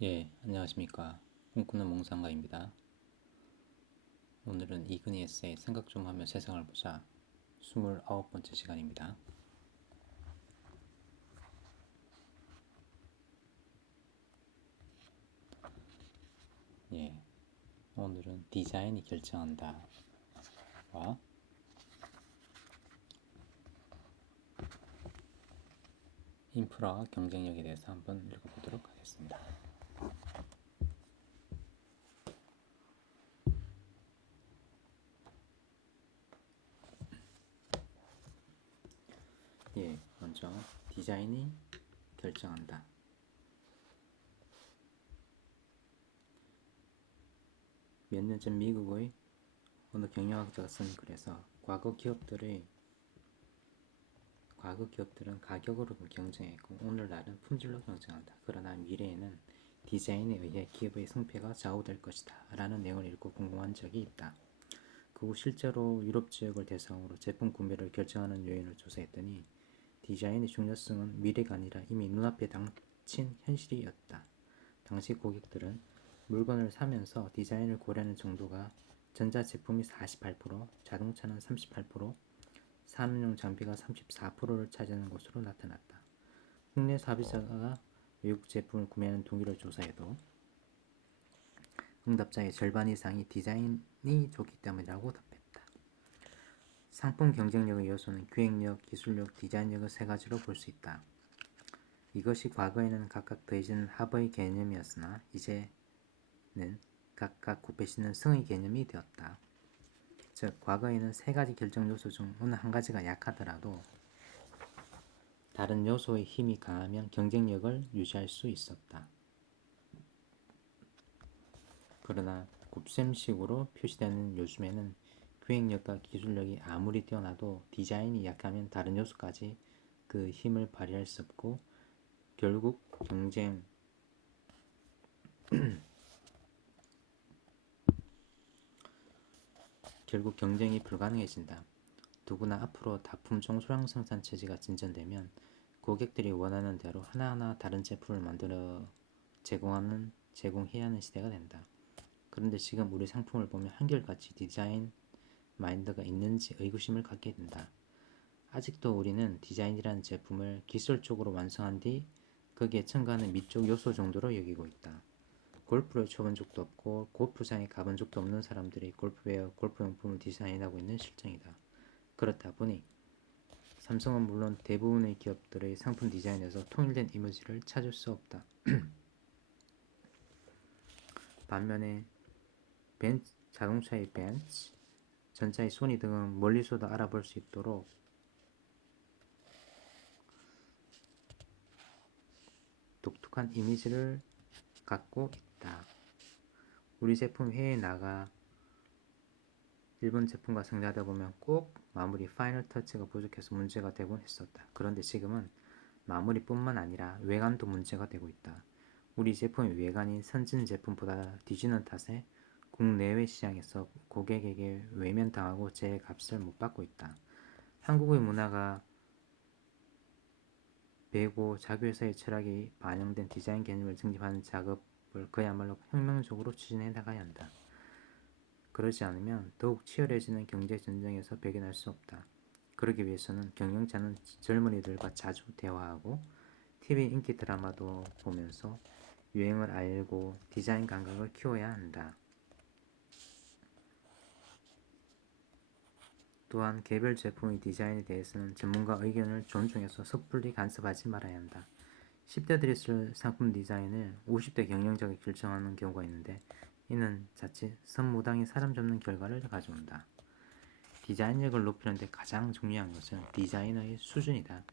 예, 안녕하십니까. 꿈꾸는 몽상가입니다. 오늘은 이근희 에세이 생각 좀 하며 세상을 보자 29번째 시간입니다. 예, 오늘은 디자인이 결정한다 와 인프라와 경쟁력에 대해서 한번 읽어보도록 하겠습니다. 예, 먼저 디자인이 결정한다. 몇 년 전 미국의 어느 경영학자가 쓴 글에서 과거 기업들은 가격으로 경쟁했고 오늘날은 품질로 경쟁한다. 그러나 미래에는 디자인에 의해 기업의 승패가 좌우될 것이다 라는 내용을 읽고 궁금한 적이 있다. 그 후 실제로 유럽 지역을 대상으로 제품 구매를 결정하는 요인을 조사했더니 디자인의 중요성은 미래가 아니라 이미 눈앞에 닥친 현실이었다. 당시 고객들은 물건을 사면서 디자인을 고려하는 정도가 전자제품이 48%, 자동차는 38%, 산업용 장비가 34%를 차지하는 것으로 나타났다. 국내 소비자가 외국 제품을 구매하는 동기를 조사해도 응답자의 절반 이상이 디자인이 좋기 때문이라고 답했다. 상품 경쟁력의 요소는 기획력, 기술력, 디자인력을 세 가지로 볼 수 있다. 이것이 과거에는 각각 더해지는 합의 개념이었으나 이제는 각각 곱해지는 성의 개념이 되었다. 즉, 과거에는 세 가지 결정 요소 중 어느 한 가지가 약하더라도 다른 요소의 힘이 강하면 경쟁력을 유지할 수 있었다. 그러나 곱셈식으로 표시되는 요즘에는 기획력과 기술력이 아무리 뛰어나도 디자인이 약하면 다른 요소까지 그 힘을 발휘할 수 없고 결국 경쟁이 불가능해진다. 더구나 앞으로 다품종 소량 생산 체제가 진전되면 고객들이 원하는 대로 하나하나 다른 제품을 만들어 제공해야 하는 시대가 된다. 그런데 지금 우리 상품을 보면 한결같이 디자인 마인드가 있는지 의구심을 갖게 된다. 아직도 우리는 디자인이라는 제품을 기술적으로 완성한 뒤 거기에 첨가하는 미적 요소 정도로 여기고 있다. 골프를 쳐본 적도 없고 골프장에 가본 적도 없는 사람들이 골프웨어, 골프용품을 디자인하고 있는 실정이다. 그렇다 보니 삼성은 물론 대부분의 기업들의 상품 디자인에서 통일된 이미지를 찾을 수 없다. 반면에 자동차의 벤츠, 전차의 소니 등은 멀리서도 알아볼 수 있도록 독특한 이미지를 갖고 있다. 우리 제품 해외에 나가 일본 제품과 상대하다 보면 꼭 마무리 파이널 터치가 부족해서 문제가 되곤 했었다. 그런데 지금은 마무리뿐만 아니라 외관도 문제가 되고 있다. 우리 제품의 외관이 선진 제품보다 뒤지는 탓에 국내외 시장에서 고객에게 외면당하고 제 값을 못 받고 있다. 한국의 문화가 배고 자회사의 철학이 반영된 디자인 개념을 정립하는 작업을 그야말로 혁명적으로 추진해 나가야 한다. 그러지 않으면 더욱 치열해지는 경제 전쟁에서 배겨날 수 없다. 그러기 위해서는 경영자는 젊은이들과 자주 대화하고 TV 인기 드라마도 보면서 유행을 알고 디자인 감각을 키워야 한다. 또한 개별 제품의 디자인에 대해서는 전문가 의견을 존중해서 섣불리 간섭하지 말아야 한다. 10대들이 쓸 상품 디자인을 50대 경영자가 결정하는 경우가 있는데 이는 자칫 선무당이 사람 잡는 결과를 가져온다. 디자인력을 높이는데 가장 중요한 것은 디자이너의 수준이다.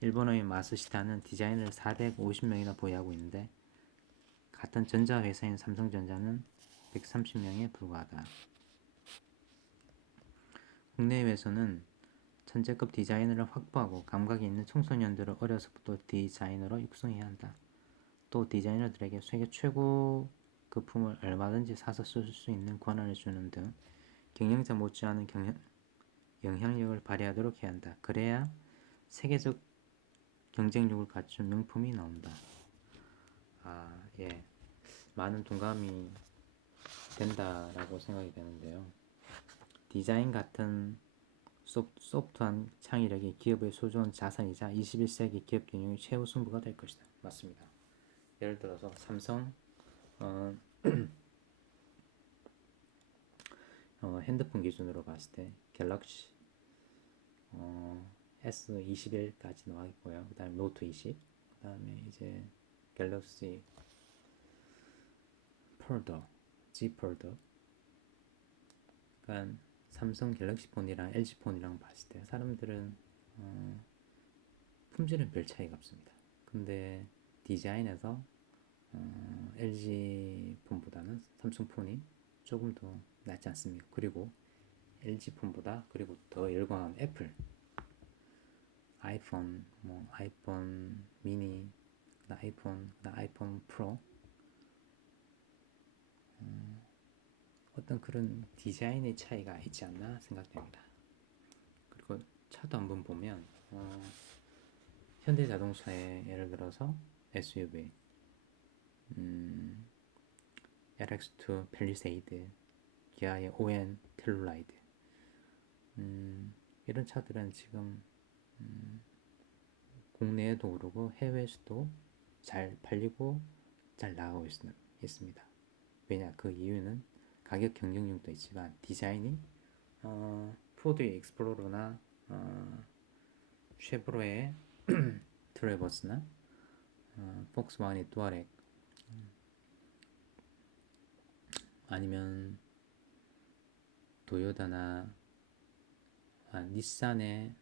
일본의 마스시타는 디자이너를 450명이나 보유하고 있는데 같은 전자회사인 삼성전자는 130명에 불과하다. 국내외에서는 천재급 디자이너를 확보하고 감각이 있는 청소년들을 어려서부터 디자이너로 육성해야 한다. 또 디자이너들에게 세계 최고 거품을 얼마든지 사서 쓸 수 있는 권한을 주는 등 경영자 못지않은 영향력을 발휘하도록 해야 한다. 그래야 세계적 경쟁력을 갖춘 명품이 나온다. 많은 동감이 된다라고 생각이 되는데요. 디자인 같은 소프트한 창의력이 기업의 소중한 자산이자 21세기 기업 경영의 최후 승부가 될 것이다. 맞습니다. 예를 들어서 삼성 핸드폰 기준으로 봤을 때 갤럭시 S21까지 나와 있고요. 그 다음에 노트 20, 그 다음에 이제 갤럭시 폴더, G 폴더. 그러니까 삼성 갤럭시 폰이랑 LG 폰이랑 봤을 때 사람들은 품질은 별 차이가 없습니다. 근데 디자인에서 LG 폰보다는 삼성 폰이 조금 더 낫지 않습니까? 그리고 LG 폰보다 그리고 더 열광한 애플 아이폰, 뭐 아이폰 미니, 아이폰 프로, 어떤 그런 디자인의 차이가 있지 않나 생각됩니다. 그리고 차도 한번 보면 현대자동차의 예를 들어서 SUV, LX2 펠리세이드, 기아의 ON 텔루라이드, 이런 차들은 지금 국내에도 그러고 해외에서도 잘 팔리고 잘 나가고 있습니다. 왜냐? 그 이유는 가격 경쟁력도 있지만 디자인이 포드의 익스플로러나 쉐보레의 트래버스나 폭스바겐의 투아렉, 아니면 도요타나 닛산의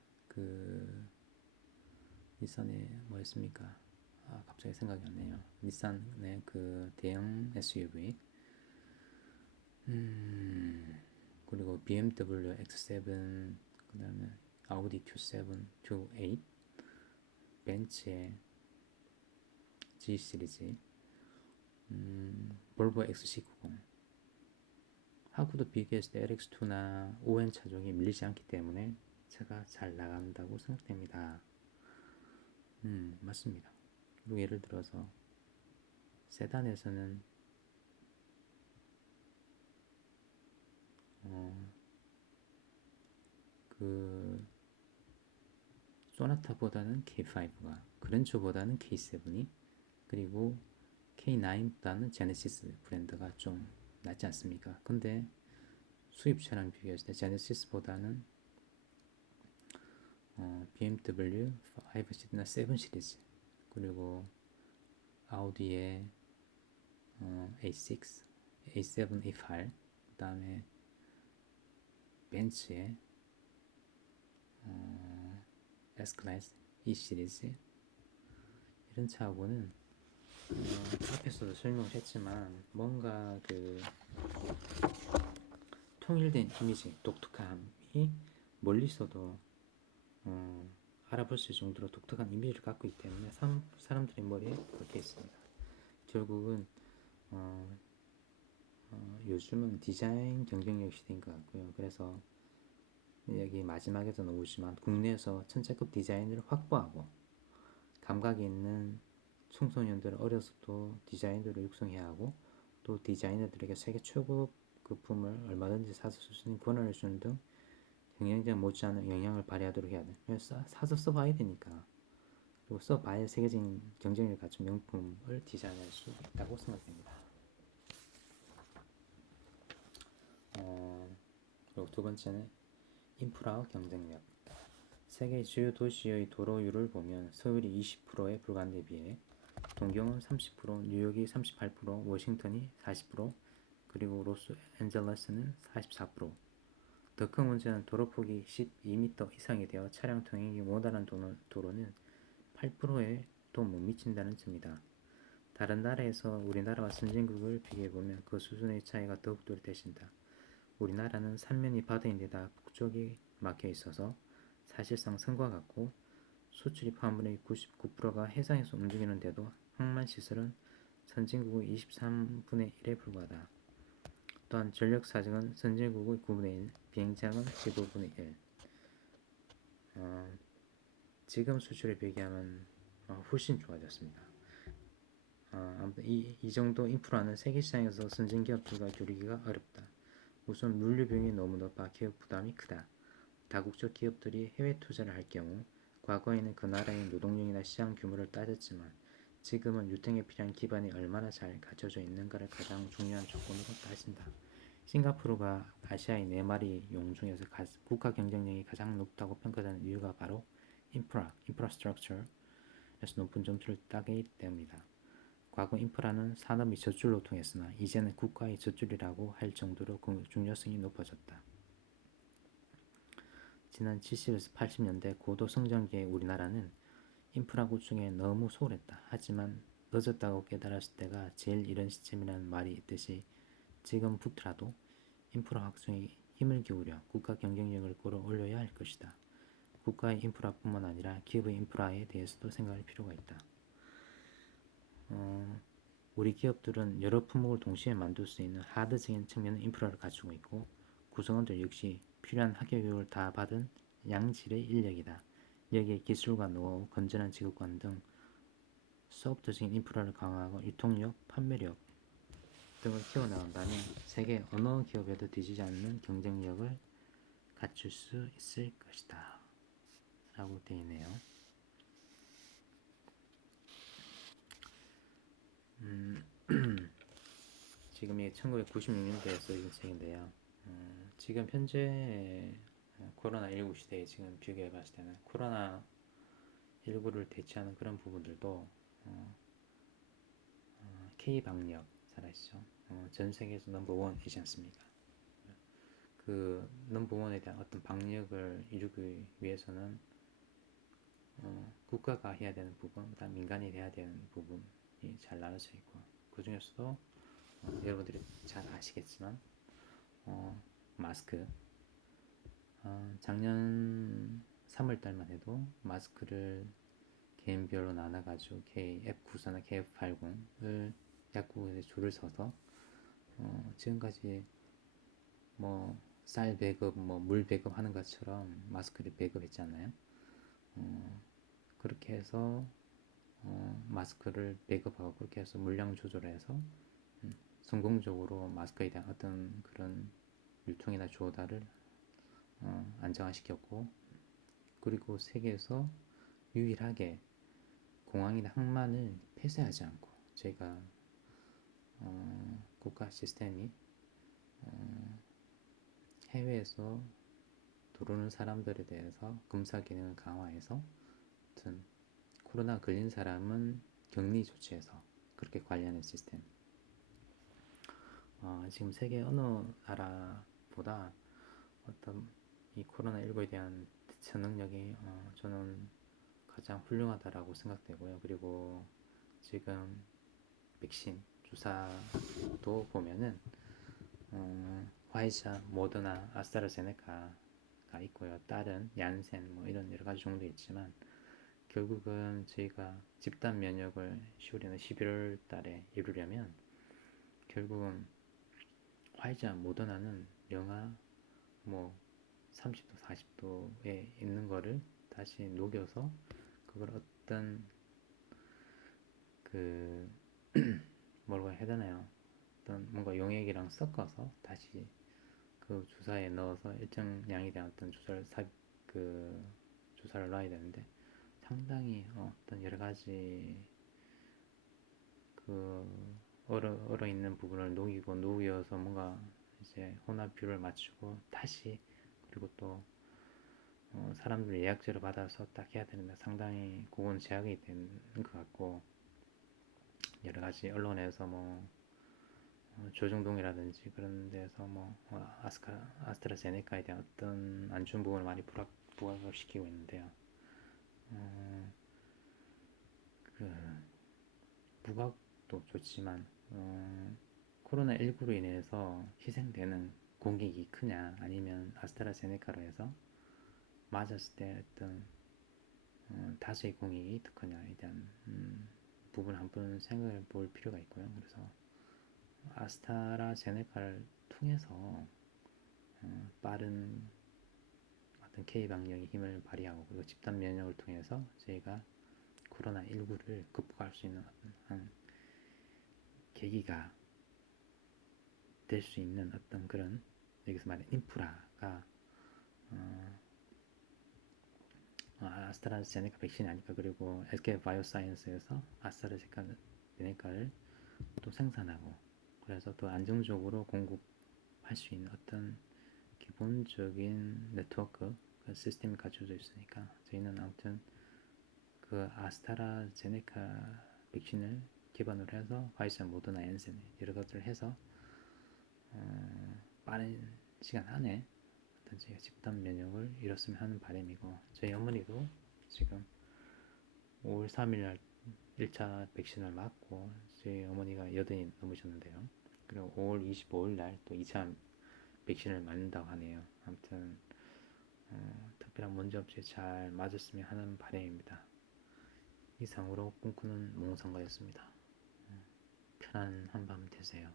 닛산의 뭐였습니까? 갑자기 생각이 안 나요. 닛산의 그 대형 SUV, 그리고 BMW X7, 그 다음에 아우디 Q7, Q8, 벤츠의 G 시리즈, 볼보 XC90 하고도 비교했을 때 LX2나 ON 차종이 밀리지 않기 때문에 차가 잘 나간다고 생각됩니다. 맞습니다. 그리고 예를 들어서 세단에서는 그 소나타보다는 K5가, 그랜저보다는 K7이, 그리고 K9보다는 제네시스 브랜드가 좀 낫지 않습니까? 근데 수입차랑 비교했을 때 제네시스보다는 BMW 5 시리즈나 7 시리즈, 그리고 아우디의 A6, A7, A8, 그 다음에 벤츠의 S클래스 E 시리즈, 이런 차하고는 앞에서도 설명을 했지만 뭔가 그 통일된 이미지, 독특함이 멀리서도 알아볼 수 있을 정도로 독특한 이미지를 갖고 있기 때문에 사람들의 머리에 박혀 있습니다. 결국은 요즘은 디자인 경쟁력 시대인 것 같고요. 그래서 여기 마지막에도 나오지만 국내에서 천재급 디자인을 확보하고 감각이 있는 청소년들은 어려서도 디자인들을 육성해야 하고, 또 디자이너들에게 세계 최고급 품을 얼마든지 사서 쓸 수 있는 권한을 주는 등 경쟁자 못지않은 영향을 발휘하도록 해야 돼. 그래서 사서 써봐야 되니까. 그리고 써봐야 세계적인 경쟁력을 갖춘 명품을 디자인할 수 있다고 생각됩니다. 그리고 두 번째는 인프라와 경쟁력. 세계 주요 도시의 도로율을 보면 서울이 20%에 불과한 데 비해 동경은 30%, 뉴욕이 38%, 워싱턴이 40%, 그리고 로스앤젤레스는 44%. 더 큰 문제는 도로폭이 12m 이상이 되어 차량 통행이 원활한 도로는 8%에도 못 미친다는 점이다. 다른 나라에서 우리나라와 선진국을 비교해보면 그 수준의 차이가 더욱 뚜렷해진다. 우리나라는 삼면이 바다인데다 북쪽이 막혀 있어서 사실상 섬과 같고, 수출입 화물의 99%가 해상에서 움직이는데도 항만시설은 선진국의 23분의 1에 불과하다. 또한 전력 사정은 선진국의 9분의 1, 비행장은 15분의 1. 지금 수출에 비교하면 훨씬 좋아졌습니다. 이 정도 인프라는 세계 시장에서 선진 기업들과 겨루기가 어렵다. 우선 물류비용이 너무 높아 기업 부담이 크다. 다국적 기업들이 해외 투자를 할 경우 과거에는 그 나라의 노동력이나 시장 규모를 따졌지만 지금은 유통에 필요한 기반이 얼마나 잘 갖춰져 있는가를 가장 중요한 조건으로 따진다. 싱가포르가 아시아의 4마리 용 중에서 국가 경쟁력이 가장 높다고 평가되는 이유가 바로 인프라스트럭처에서 높은 점수를 따기 때문이다. 과거 인프라는 산업이 젖줄로 통했으나 이제는 국가의 젖줄이라고 할 정도로 그 중요성이 높아졌다. 지난 70에서 80년대 고도 성장기의 우리나라는 인프라 구축에 너무 소홀했다. 하지만 늦었다고 깨달았을 때가 제일 이른 시점이라는 말이 있듯이 지금부터라도 인프라 확충에 힘을 기울여 국가 경쟁력을 끌어올려야 할 것이다. 국가의 인프라뿐만 아니라 기업의 인프라에 대해서도 생각할 필요가 있다. 우리 기업들은 여러 품목을 동시에 만들 수 있는 하드적인 측면의 인프라를 갖추고 있고 구성원들 역시 필요한 학교 교육을 다 받은 양질의 인력이다. 여기에 기술과 노하우, 건전한 직업관 등 소프트적인 인프라를 강화하고 유통력, 판매력 등을 키워나간다면 세계 어느 기업에도 뒤지지 않는 경쟁력을 갖출 수 있을 것이다. 라고 되어 있네요. 지금 이게 1996년도에 써진 책인데요. 지금 현재 코로나19 시대에 지금 비교해 봤을 때는 코로나19를 대체하는 그런 부분들도 K-방역 살아있죠. 전 세계에서 넘버원이지 않습니까? 그 넘버원에 대한 어떤 방역을 이루기 위해서는 국가가 해야 되는 부분, 그다음 민간이 해야 되는 부분이 잘 나눠져 있고 그 중에서도 여러분들이 잘 아시겠지만 마스크 작년 3월달만 해도 마스크를 개인별로 나눠가지고 KF94나 KF80을 약국에 줄을 서서 지금까지 뭐 쌀 배급, 뭐 물 배급하는 것처럼 마스크를 배급했잖아요. 그렇게 해서 마스크를 배급하고 그렇게 해서 물량 조절해서 성공적으로 마스크에 대한 어떤 그런 유통이나 조달을 안정화시켰고 그리고 세계에서 유일하게 공항이나 항만을 폐쇄하지 않고 저희가 국가 시스템이 해외에서 들어오는 사람들에 대해서 검사 기능을 강화해서 아무튼 코로나 걸린 사람은 격리 조치해서 그렇게 관리하는 시스템. 지금 세계 어느 나라보다 어떤 이 코로나19에 대한 대처 능력이 저는 가장 훌륭하다라고 생각되고요. 그리고 지금 백신 주사도 보면은 화이자, 모더나, 아스트라제네카가 있고요. 다른 얀센 뭐 이런 여러 가지 종도 있지만 결국은 저희가 집단 면역을 10월이나 11월 달에 이루려면 결국은 화이자, 모더나는 영하 뭐 30도, 40도에 있는 거를 다시 녹여서 그걸 어떤 그 뭐라고 해야 되나요? 어떤 뭔가 용액이랑 섞어서 다시 그 주사에 넣어서 일정 양에 대한 어떤 주사를 놔야 되는데 상당히 어떤 여러 가지 그 얼어 있는 부분을 녹여서 뭔가 이제 혼합율을 맞추고 다시 그리고 또 사람들 예약제를 받아서 딱 해야 되는데 상당히 그건 제약이 되는 것 같고 여러 가지 언론에서 뭐 조중동이라든지 그런 데서 뭐 아스트라제네카에 대한 어떤 안 좋은 부분을 많이 부각을 시키고 있는데요. 그 부각도 좋지만 코로나19로 인해서 희생되는 공격이 크냐 아니면 아스트라제네카로 해서 맞았을 때 어떤 다수의 공격이 더 크냐에 대한 부분 한 번 생각해 볼 필요가 있고요. 그래서 아스트라제네카를 통해서 빠른 어떤 K-방역의 힘을 발휘하고 그리고 집단 면역을 통해서 저희가 코로나19를 극복할 수 있는 한 계기가 될 수 있는 어떤 그런, 여기서 말하는 인프라가 아스트라제네카 백신이 아닐까. 그리고 SK 바이오사이언스에서 아스트라제네카를 또 생산하고, 그래서 또 안정적으로 공급할 수 있는 어떤 기본적인 네트워크, 그 시스템이 갖춰져 있으니까 저희는 아무튼 그 아스트라제네카 백신을 기반으로 해서 화이자, 모더나, 얀센 여러 것들을 해서 빠른 시간 안에 어떤 저희가 집단 면역을 이뤘으면 하는 바람이고, 저희 어머니도 지금 5월 3일 날 1차 백신을 맞고 저희 어머니가 80이 넘으셨는데요. 그리고 5월 25일 날 또 2차 백신을 맞는다고 하네요. 아무튼 특별한 문제 없이 잘 맞았으면 하는 바람입니다. 이상으로 꿈꾸는 몽상가였습니다. 편안한 한밤 되세요.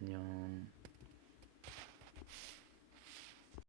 안녕.